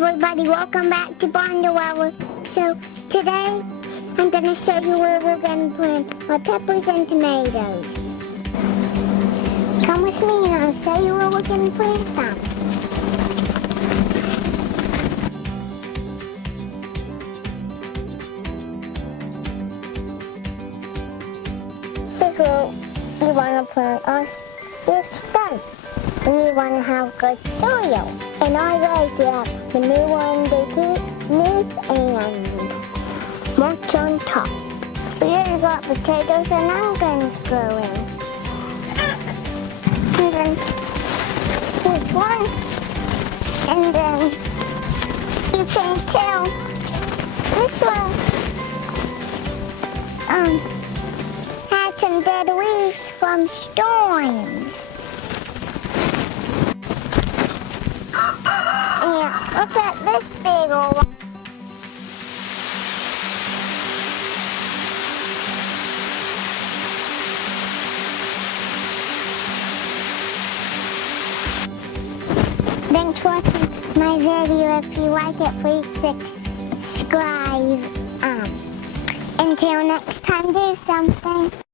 everybody, welcome back to Bonderwell. So today I'm going to show you where we're going to plant our peppers and tomatoes. Come with me and I'll show you where we're going to plant them. So you want to plant your stump. And you want to have good soil. And I like that. The new one, they put leaf and mulch on top. We already got potatoes and onions growing. And then this one. And then you can tell this one had some dead leaves from storms. Yeah, look at this big old one. Thanks for watching my video. If you like it, please subscribe. Until next time, do something.